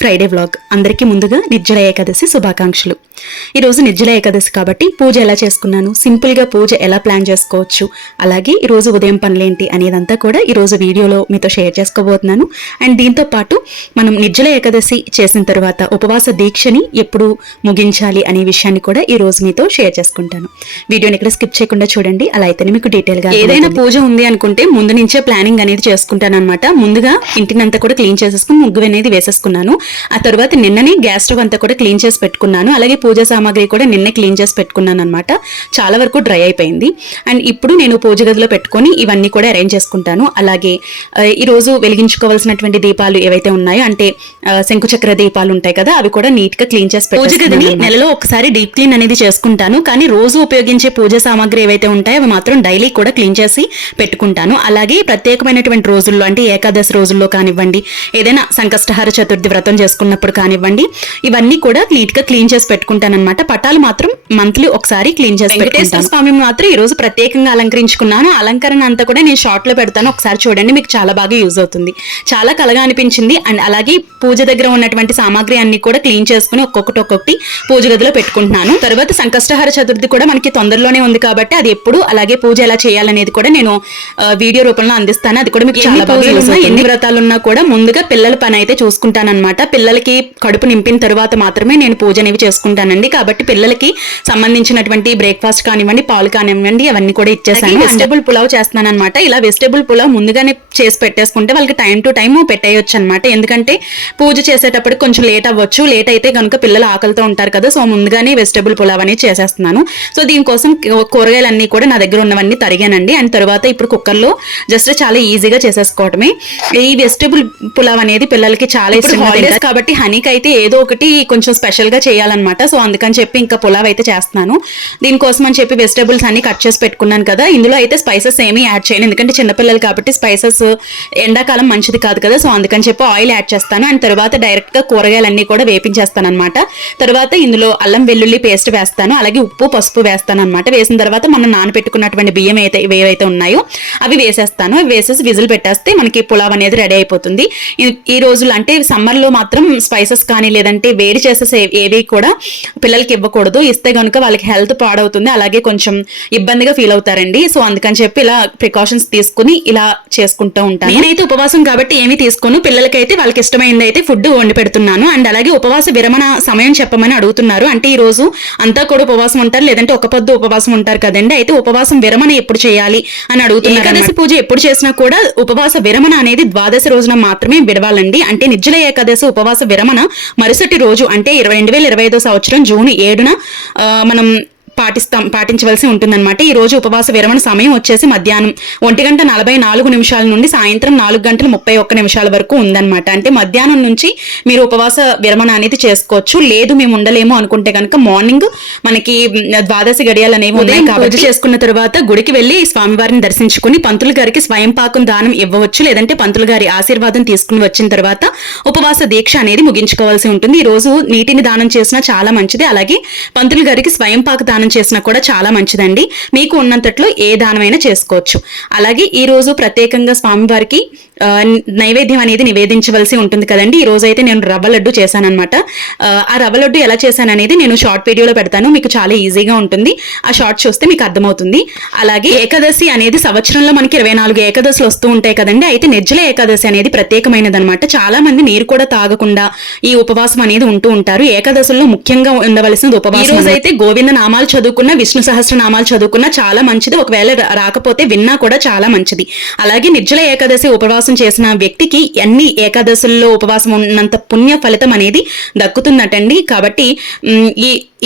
Friday vlog. అందరికీ ముందుగా నిర్జల ఏకాదశి శుభాకాంక్షలు. ఈరోజు నిర్జల ఏకాదశి కాబట్టి పూజ ఎలా చేసుకున్నాను, సింపుల్గా పూజ ఎలా ప్లాన్ చేసుకోవచ్చు, అలాగే ఈరోజు ఉదయం పనులేంటి అనేదంతా కూడా ఈరోజు వీడియోలో మీతో షేర్ చేసుకోబోతున్నాను. అండ్ దీంతో పాటు మనం నిర్జల ఏకాదశి చేసిన తర్వాత ఉపవాస దీక్షని ఎప్పుడు ముగించాలి అనే విషయాన్ని కూడా ఈరోజు మీతో షేర్ చేసుకుంటాను. వీడియోని ఇక్కడ స్కిప్ చేయకుండా చూడండి. అలా అయితేనే మీకు డీటెయిల్గా ఏదైనా పూజ ఉంది అనుకుంటే ముందు నుంచే ప్లానింగ్ అనేది చేసుకుంటాను అనమాట. ముందుగా ఇంటినంతా కూడా క్లీన్ చేసేసుకుని ముగ్గు అనేది వేసేసుకున్నాను. ఆ తర్వాత నిన్ననే గ్యాస్ స్టవ్ అంతా కూడా క్లీన్ చేసి పెట్టుకున్నాను. అలాగే పూజా సామాగ్రి కూడా నిన్నే క్లీన్ చేసి పెట్టుకున్నాను అనమాట. చాలా వరకు డ్రై అయిపోయింది. అండ్ ఇప్పుడు నేను పూజ గదిలో పెట్టుకొని ఇవన్నీ కూడా అరేంజ్ చేసుకుంటాను. అలాగే ఈరోజు వెలిగించుకోవాల్సినటువంటి దీపాలు ఏవైతే ఉన్నాయో, అంటే శంకుచక్ర దీపాలు ఉంటాయి కదా, అవి కూడా నీట్ గా క్లీన్ చేసి పూజ గదిని నెలలో ఒకసారి డీప్ క్లీన్ అనేది చేసుకుంటాను. కానీ రోజు ఉపయోగించే పూజా సామాగ్రి ఏవైతే ఉంటాయో అవి మాత్రం డైలీ కూడా క్లీన్ చేసి పెట్టుకుంటాను. అలాగే ప్రత్యేకమైనటువంటి రోజుల్లో, అంటే ఏకాదశి రోజుల్లో కానివ్వండి, ఏదైనా సంకష్టహార చతుర్థి వ్రతం చేసుకున్నప్పుడు కానివ్వండి, ఇవన్నీ కూడా నీట్ గా క్లీన్ చేసి పెట్టుకుంటాను అనమాట. పటాలు మాత్రం మంత్లీ ఒకసారి క్లీన్ చేసి వెంకటేశ్వర స్వామి మాత్రం ఈ రోజు ప్రత్యేకంగా అలంకరించుకున్నాను. అలంకరణ అంతా కూడా నేను షార్ట్ లో పెడతాను, ఒకసారి చూడండి, మీకు చాలా బాగా యూజ్ అవుతుంది. చాలా కలగా అనిపించింది. అండ్ అలాగే పూజ దగ్గర ఉన్నటువంటి సామాగ్రి అన్ని కూడా క్లీన్ చేసుకుని ఒక్కొక్కటి పూజ గదిలో పెట్టుకుంటున్నాను. తర్వాత సంకష్టహార చతుర్థి కూడా మనకి తొందరలోనే ఉంది కాబట్టి అది ఎప్పుడు, అలాగే పూజ ఎలా చేయాలనేది కూడా నేను వీడియో రూపంలో అందిస్తాను. అది కూడా మీకు చాలా బాగా యూజ్ అవుతుంది. ఎన్ని వ్రతాలున్నా కూడా ముందుగా పిల్లల పని అయితే చూసుకుంటానన్నమాట. పిల్లలకి కడుపు నింపిన తర్వాత మాత్రమే నేను పూజ అనేవి చేసుకుంటానండి. కాబట్టి పిల్లలకి సంబంధించినటువంటి బ్రేక్ఫాస్ట్ కానివ్వండి, పాలు కానివ్వండి, అవన్నీ కూడా ఇచ్చేసాను. వెజిటబుల్ పులావ్ చేస్తున్నాను అనమాట. ఇలా వెజిటబుల్ పులావ్ ముందుగానే చేసి పెట్టేసుకుంటే వాళ్ళకి టైం టు టైం పెట్టేయొచ్చు అనమాట. ఎందుకంటే పూజ చేసేటప్పుడు కొంచెం లేట్ అవ్వచ్చు. లేట్ అయితే కనుక పిల్లలు ఆకలితో ఉంటారు కదా, సో ముందుగానే వెజిటబుల్ పులావ్ అనేది చేసేస్తున్నాను. సో దీనికోసం కూరగాయలన్నీ కూడా నా దగ్గర ఉన్నవన్నీ తరిగానండి. అండ్ తర్వాత ఇప్పుడు కుక్కర్లో జస్ట్ చాలా ఈజీగా చేసేసుకోవటమే. ఈ వెజిటబుల్ పులావ్ అనేది పిల్లలకి చాలా ఇష్టం కాబట్టి హనీకి అయితే ఏదో ఒకటి కొంచెం స్పెషల్ గా చేయాలన్నమాట. సో అందుకని చెప్పి ఇంకా పులావ్ అయితే చేస్తున్నాను. దీనికోసం అని చెప్పి వెజిటబుల్స్ అన్ని కట్ చేసి పెట్టుకున్నాను కదా. ఇందులో అయితే స్పైసెస్ ఏమీ యాడ్ చేయను, ఎందుకంటే చిన్నపిల్లలు కాబట్టి స్పైసెస్ ఎండాకాలం మంచిది కాదు కదా. సో అందుకని చెప్పి ఆయిల్ యాడ్ చేస్తాను. అండ్ తర్వాత డైరెక్ట్ గా కూరగాయలన్నీ కూడా వేపించేస్తాను అనమాట. తర్వాత ఇందులో అల్లం వెల్లుల్లి పేస్ట్ వేస్తాను, అలాగే ఉప్పు పసుపు వేస్తాను అనమాట. వేసిన తర్వాత మనం నానబెట్టుకున్నటువంటి బియ్యం ఏవైతే ఉన్నాయో అవి వేసేస్తాను. అవి వేసేసి విజిల్ పెట్టేస్తే మనకి పులావ్ అనేది రెడీ అయిపోతుంది. ఈ రోజులు అంటే సమ్మర్ లో మాత్రం స్పైసెస్ కానీ లేదంటే వేడి చేసేసి ఏవి కూడా పిల్లలకి ఇవ్వకూడదు. ఇస్తే కనుక వాళ్ళకి హెల్త్ పాడవుతుంది, అలాగే కొంచెం ఇబ్బందిగా ఫీల్ అవుతారండి. సో అందుకని చెప్పి ఇలా ప్రికాషన్స్ తీసుకుని ఇలా చేసుకుంటూ ఉంటాను. నేనైతే ఉపవాసం కాబట్టి ఏమి తీసుకోను. పిల్లలకైతే వాళ్ళకి ఇష్టమైంది అయితే ఫుడ్ వండి పెడుతున్నాను. అండ్ అలాగే ఉపవాస విరమణ సమయం చెప్పమని అడుగుతున్నారు. అంటే ఈ రోజు అంతా కూడా ఉపవాసం ఉంటారు, లేదంటే ఒక పొద్దు ఉపవాసం ఉంటారు కదండి. అయితే ఉపవాసం విరమణ ఎప్పుడు చేయాలి అని అడుగుతున్నారు. ఏకాదశి పూజ ఎప్పుడు చేసినా కూడా ఉపవాస విరమణ అనేది ద్వాదశి రోజున మాత్రమే విడవాలండి. అంటే నిర్జల ఏకాదశి ఉపవాస విరమణ మరుసటి రోజు, అంటే 2025 సంవత్సరం జూన్ 7న మనం పాటించవలసి ఉంటుందన్నమాట. ఈ రోజు ఉపవాస విరమణ సమయం వచ్చేసి మధ్యాహ్నం 1:44 నుండి సాయంత్రం 4:31 వరకు ఉందన్నమాట. అంటే మధ్యాహ్నం నుంచి మీరు ఉపవాస విరమణ అనేది చేసుకోవచ్చు. లేదు మేము ఉండలేము అనుకుంటే కనుక మార్నింగ్ మనకి ద్వాదశి గడియాలు అనేవి ఉన్నాయి. పూజ చేసుకున్న తర్వాత గుడికి వెళ్లి స్వామివారిని దర్శించుకుని పంతులు గారికి స్వయం పాకం దానం ఇవ్వవచ్చు, లేదంటే పంతులు గారి ఆశీర్వాదం తీసుకుని వచ్చిన తర్వాత ఉపవాస దీక్ష అనేది ముగించుకోవాల్సి ఉంటుంది. ఈ రోజు నీటిని దానం చేసినా చాలా మంచిది, అలాగే పంతులు గారికి స్వయం పాక దానం చేసినా కూడా చాలా మంచిదండి. మీకు ఉన్నంతట్లో ఏ దానమైనా చేసుకోవచ్చు. అలాగే ఈ రోజు ప్రత్యేకంగా స్వామివారికి నైవేద్యం అనేది నివేదించవలసి ఉంటుంది కదండి. ఈ రోజు అయితే నేను రవ్వ లడ్డు చేశానన్నమాట. ఆ రవ్వ లడ్డు ఎలా చేశాననేది నేను షార్ట్ వీడియోలో పెడతాను, మీకు చాలా ఈజీగా ఉంటుంది. ఆ షార్ట్ చూస్తే మీకు అర్థమవుతుంది. అలాగే ఏకాదశి అనేది సంవత్సరంలో మనకి 24 ఏకాదశులు వస్తూ ఉంటాయి కదండి. అయితే నిర్జల ఏకాదశి అనేది ప్రత్యేకమైనదన్నమాట. చాలా మంది నీరు కూడా తాగకుండా ఈ ఉపవాసం అనేది ఉంటూ ఉంటారు. ఏకాదశుల్లో ముఖ్యంగా ఉండవలసినది ఉపవాసం. ఈ రోజు అయితే గోవింద నామాలు చదువుకున్నా, విష్ణు సహస్రనామాలు చదువుకున్నా చాలా మంచిది. ఒకవేళ రాకపోతే విన్నా కూడా చాలా మంచిది. అలాగే నిర్జల ఏకాదశి ఉపవాసం చేసిన వ్యక్తికి అన్ని ఏకాదశుల్లో ఉపవాసం ఉన్నంత పుణ్య ఫలితం అనేది దక్కుతున్నట్టండి. కాబట్టి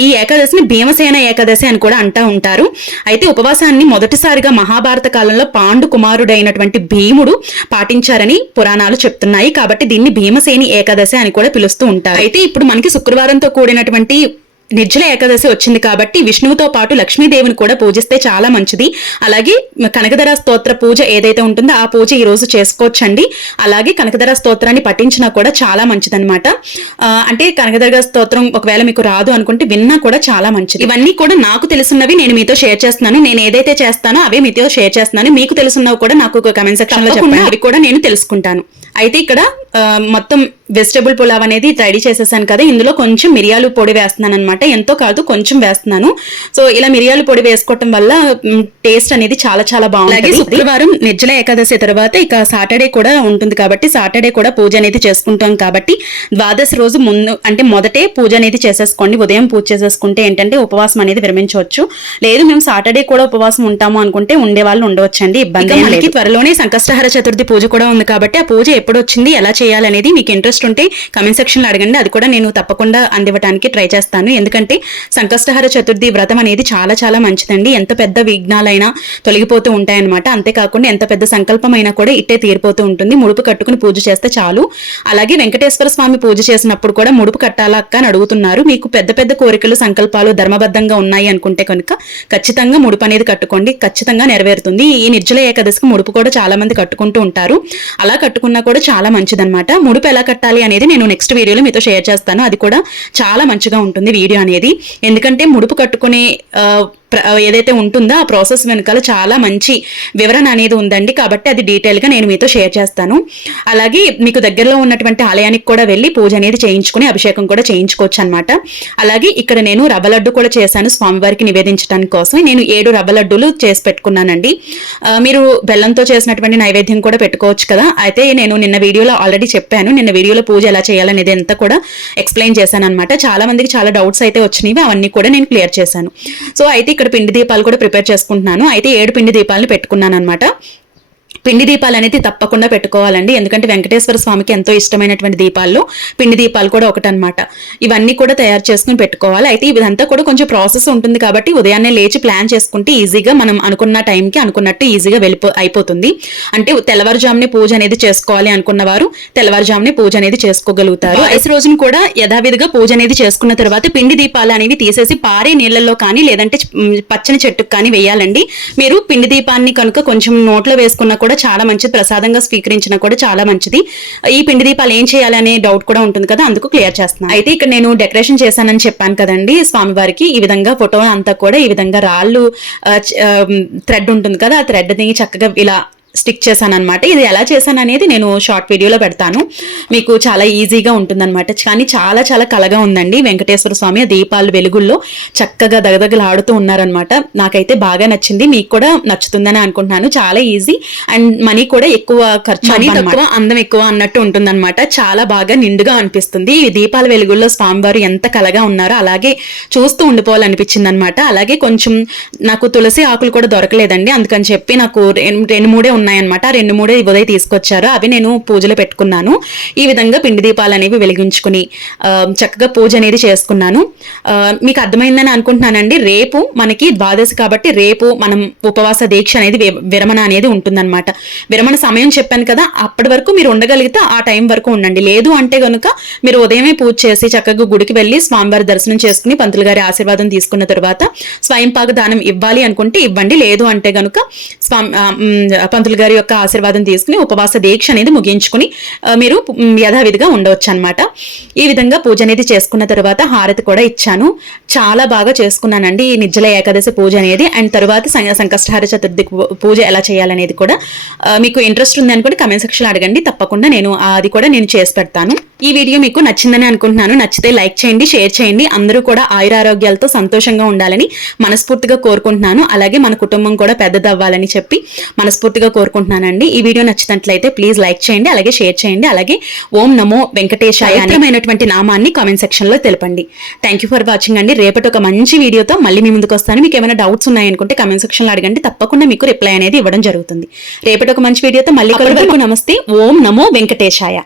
ఈ ఏకాదశిని భీమసేన ఏకాదశి అని కూడా అంటూ ఉంటారు. అయితే ఉపవాసాన్ని మొదటిసారిగా మహాభారత కాలంలో పాండు కుమారుడైనటువంటి భీముడు పాటించారని పురాణాలు చెప్తున్నాయి. కాబట్టి దీన్ని భీమసేని ఏకాదశి అని కూడా పిలుస్తూ ఉంటారు. అయితే ఇప్పుడు మనకి శుక్రవారంతో కూడినటువంటి నిర్జల ఏకాదశి వచ్చింది కాబట్టి విష్ణువుతో పాటు లక్ష్మీదేవిని కూడా పూజిస్తే చాలా మంచిది. అలాగే కనకధర స్తోత్ర పూజ ఏదైతే ఉంటుందో ఆ పూజ ఈ రోజు చేసుకోవచ్చండి. అలాగే కనకధర స్తోత్రాన్ని పఠించినా కూడా చాలా మంచిదన్నమాట. అంటే కనకధర స్తోత్రం ఒకవేళ మీకు రాదు అనుకుంటే విన్నా కూడా చాలా మంచిది. ఇవన్నీ కూడా నాకు తెలుసున్నవి నేను మీతో షేర్ చేస్తున్నాను. నేను ఏదైతే చేస్తానో అవే మీతో షేర్ చేస్తున్నాను. మీకు తెలుసున్నవి కూడా నాకు కమెంట్ సెక్షన్ లో చెప్పండి, అవి కూడా నేను తెలుసుకుంటాను. అయితే ఇక్కడ మొత్తం వెజిటబుల్ పులావ్ అనేది రెడీ చేసేసాను కదా, ఇందులో కొంచెం మిరియాలు పొడి వేస్తున్నాను అనమాట. ఎంతో కాదు, కొంచెం వేస్తున్నాను. సో ఇలా మిరియాలు పొడి వేసుకోవటం వల్ల టేస్ట్ అనేది చాలా చాలా బాగుంటుంది. శుక్రవారం నిర్జల ఏకాదశి తర్వాత ఇక సాటర్డే కూడా ఉంటుంది కాబట్టి సాటర్డే కూడా పూజ అనేది చేసుకుంటాం కాబట్టి ద్వాదశి రోజు ముందు అంటే మొదటే పూజ అనేది చేసేసుకోండి. ఉదయం పూజ చేసేసుకుంటే ఏంటంటే ఉపవాసం అనేది విరమించవచ్చు. లేదు మేము సాటర్డే కూడా ఉపవాసం ఉంటాము అనుకుంటే ఉండే వాళ్ళు ఉండవచ్చండి, ఇబ్బంది లేదు. త్వరలోనే సంకష్టహర చతుర్థి పూజ కూడా ఉంది కాబట్టి ఆ పూజ ఎప్పుడు వచ్చింది, ఎలా చేయాలనేది మీకు ఇంట్రెస్ట్ ఉంటే కమెంట్ సెక్షన్ లో అడగండి. అది కూడా నేను తప్పకుండా అందివ్వడానికి ట్రై చేస్తాను. ఎందుకంటే సంకష్టహర చతుర్థి వ్రతం అనేది చాలా చాలా మంచిదండి. ఎంత పెద్ద విఘ్నాలైనా తొలగిపోతూ ఉంటాయన్నమాట. అంతేకాకుండా ఎంత పెద్ద సంకల్పం అయినా కూడా ఇట్టే తీరిపోతూ ఉంటుంది. ముడుపు కట్టుకుని పూజ చేస్తే చాలు. అలాగే వెంకటేశ్వర స్వామి పూజ చేసినప్పుడు కూడా ముడుపు కట్టాలా అక్క అని అడుగుతున్నారు. మీకు పెద్ద పెద్ద కోరికలు సంకల్పాలు ధర్మబద్ధంగా ఉన్నాయి అనుకుంటే కనుక ఖచ్చితంగా ముడుపు అనేది కట్టుకోండి, ఖచ్చితంగా నెరవేరుతుంది. ఈ నిర్జల ఏకాదశికి ముడుపు కూడా చాలా మంది కట్టుకుంటూ ఉంటారు. అలా కట్టుకున్నా కూడా చాలా మంచిదన్నమాట. ముడుపు ఎలా కట్టాలి అనేది నేను నెక్స్ట్ వీడియోలో మీతో షేర్ చేస్తాను. అది కూడా చాలా మంచిగా ఉంటుంది వీడియో అనేది. ఎందుకంటే ముడుపు కట్టుకునే ఏదైతే ఉంటుందో ఆ ప్రాసెస్ వెనకాల చాలా మంచి వివరణ అనేది ఉందండి. కాబట్టి అది డీటెయిల్ గా నేను మీతో షేర్ చేస్తాను. అలాగే మీకు దగ్గరలో ఉన్నటువంటి ఆలయానికి కూడా వెళ్ళి పూజ అనేది చేయించుకుని అభిషేకం కూడా చేయించుకోవచ్చు అనమాట. అలాగే ఇక్కడ నేను రవ్వ లడ్డు కూడా చేశాను స్వామివారికి నివేదించడానికి కోసం. నేను 7 రవ్వ లడ్డూలు చేసి పెట్టుకున్నానండి. మీరు బెల్లంతో చేసినటువంటి నైవేద్యం కూడా పెట్టుకోవచ్చు కదా. అయితే నేను నిన్న వీడియోలో ఆల్రెడీ చెప్పాను. నిన్న వీడియోలో పూజ ఎలా చేయాలనేది అంతా కూడా ఎక్స్ప్లెయిన్ చేశాను అనమాట. చాలా మందికి చాలా డౌట్స్ అయితే వచ్చినాయి, అవన్నీ కూడా నేను క్లియర్ చేశాను. సో అయితే ఇక్కడ పిండి దీపాలు కూడా ప్రిపేర్ చేసుకుంటున్నాను. అయితే 7 పిండి దీపాలను పెట్టుకున్నాను అనమాట. పిండి దీపాలు అనేది తప్పకుండా పెట్టుకోవాలండి. ఎందుకంటే వెంకటేశ్వర స్వామికి ఎంతో ఇష్టమైనటువంటి దీపాల్లో పిండి దీపాలు కూడా ఒకటనమాట. ఇవన్నీ కూడా తయారు చేసుకుని పెట్టుకోవాలి. అయితే ఇదంతా కూడా కొంచెం ప్రాసెస్ ఉంటుంది కాబట్టి ఉదయాన్నే లేచి ప్లాన్ చేసుకుంటే ఈజీగా మనం అనుకున్న టైంకి అనుకున్నట్టు ఈజీగా అయిపోతుంది. అంటే తెల్లవారుజామునే పూజ అనేది చేసుకోవాలి అనుకున్న వారు తెల్లవారుజామునే పూజ అనేది చేసుకోగలుగుతారు. 5 రోజును కూడా యథావిధిగా పూజ అనేది చేసుకున్న తర్వాత పిండి దీపాలు అనేవి తీసేసి పారే నీళ్లలో కానీ లేదంటే పచ్చని చెట్టుకు కానీ వేయాలండి. మీరు పిండి దీపాన్ని కనుక కొంచెం నోట్లో వేసుకున్నా కూడా చాలా మంచిది, ప్రసాదంగా స్వీకరించినా కూడా చాలా మంచిది. ఈ పిండి దీపాలు ఏం చేయాలి అనే డౌట్ కూడా ఉంటుంది కదా, అందుకు క్లియర్ చేస్తున్నాను. అయితే ఇక్కడ నేను డెకరేషన్ చేశానని చెప్పాను కదండి స్వామివారికి. ఈ విధంగా ఫోటో అంతా కూడా ఈ విధంగా రాళ్ళు థ్రెడ్ ఉంటుంది కదా, ఆ థ్రెడ్ ని చక్కగా ఇలా స్టిక్ చేశాను అనమాట. ఇది ఎలా చేశాను అనేది నేను షార్ట్ వీడియోలో పెడతాను, మీకు చాలా ఈజీగా ఉంటుందన్నమాట. కానీ చాలా చాలా కళగా ఉందండి వెంకటేశ్వర స్వామి ఆ దీపాలు వెలుగుల్లో చక్కగా దగదగలాడుతూ ఉన్నారనమాట. నాకైతే బాగా నచ్చింది, మీకు కూడా నచ్చుతుందని అనుకుంటున్నాను. చాలా ఈజీ అండ్ మనీ కూడా ఎక్కువ ఖర్చు, మనీ తక్కువ అందం ఎక్కువ అన్నట్టు ఉంటుందన్నమాట. చాలా బాగా నిండుగా అనిపిస్తుంది. ఈ దీపాల వెలుగుల్లో స్వామివారు ఎంత కళగా ఉన్నారో అలాగే చూస్తూ ఉండిపోవాలనిపించింది అనమాట. అలాగే కొంచెం నాకు తులసి ఆకులు కూడా దొరకలేదండి, అందుకని చెప్పి నాకు 2-3 ఉన్నాయన్నమాట. 2-3 ఉదయం తీసుకొచ్చారు, అవి నేను పూజలో పెట్టుకున్నాను. ఈ విధంగా పిండి దీపాలు అనేవి వెలిగించుకుని చక్కగా పూజ అనేది చేసుకున్నాను. మీకు అర్థమైందని అనుకుంటున్నానండి. రేపు మనకి ద్వాదశి కాబట్టి రేపు మనం ఉపవాస దీక్ష అనేది విరమణ అనేది ఉంటుందన్నమాట. విరమణ సమయం చెప్పాను కదా, అప్పటి వరకు మీరు ఉండగలిగితే ఆ టైం వరకు ఉండండి. లేదు అంటే కనుక మీరు ఉదయమే పూజ చేసి చక్కగా గుడికి వెళ్ళి స్వామివారి దర్శనం చేసుకుని పంతులు గారి ఆశీర్వాదం తీసుకున్న తర్వాత స్వయంపాక దానం ఇవ్వాలి అనుకుంటే ఇవ్వండి. లేదు అంటే కనుక పంతులు గారి యొక్క ఆశీర్వాదం తీసుకుని ఉపవాస దీక్ష అనేది ముగించుకుని మీరు యథావిధిగా ఉండవచ్చు అనమాట. ఈ విధంగా పూజ అనేది చేసుకున్న తర్వాత హారతి కూడా ఇచ్చాను. చాలా బాగా చేసుకున్నానండి ఈ నిర్జల ఏకాదశి పూజ అనేది. అండ్ తర్వాత సంకష్టహార చతుర్థి పూజ ఎలా చేయాలనేది కూడా మీకు ఇంట్రెస్ట్ ఉంది అనుకుంటే కమెంట్ సెక్షన్ అడగండి, తప్పకుండా నేను అది కూడా నేను చేసి పెడతాను. ఈ వీడియో మీకు నచ్చిందని అనుకుంటున్నాను. నచ్చితే లైక్ చేయండి, షేర్ చేయండి. అందరూ కూడా ఆయురారోగ్యాలతో సంతోషంగా ఉండాలని మనస్ఫూర్తిగా కోరుకుంటున్నాను. అలాగే మన కుటుంబం కూడా పెద్దదవ్వాలని చెప్పి మనస్ఫూర్తిగా కోరుకుంటున్నానండి. ఈ వీడియో నచ్చినట్లయితే ప్లీజ్ లైక్ చేయండి, అలాగే షేర్ చేయండి. అలాగే ఓం నమో వెంకటేశాయ అనేటువంటి నామాన్ని కామెంట్ సెక్షన్ లో తెలపండి. థ్యాంక్ యూ ఫర్ వాచింగ్ అండి. రేపటి ఒక మంచి వీడియోతో మళ్ళీ మీ ముందుకు వస్తాను. మీకు ఏమైనా డౌట్స్ ఉన్నాయనుకుంటే కామెంట్ సెక్షన్ లో అడగండి, తప్పకుండా మీకు రిప్లై అనేది ఇవ్వడం జరుగుతుంది. రేపటి ఒక మంచి వీడియోతో మళ్ళీ నమస్తే. ఓం నమో వెంకటేశాయ.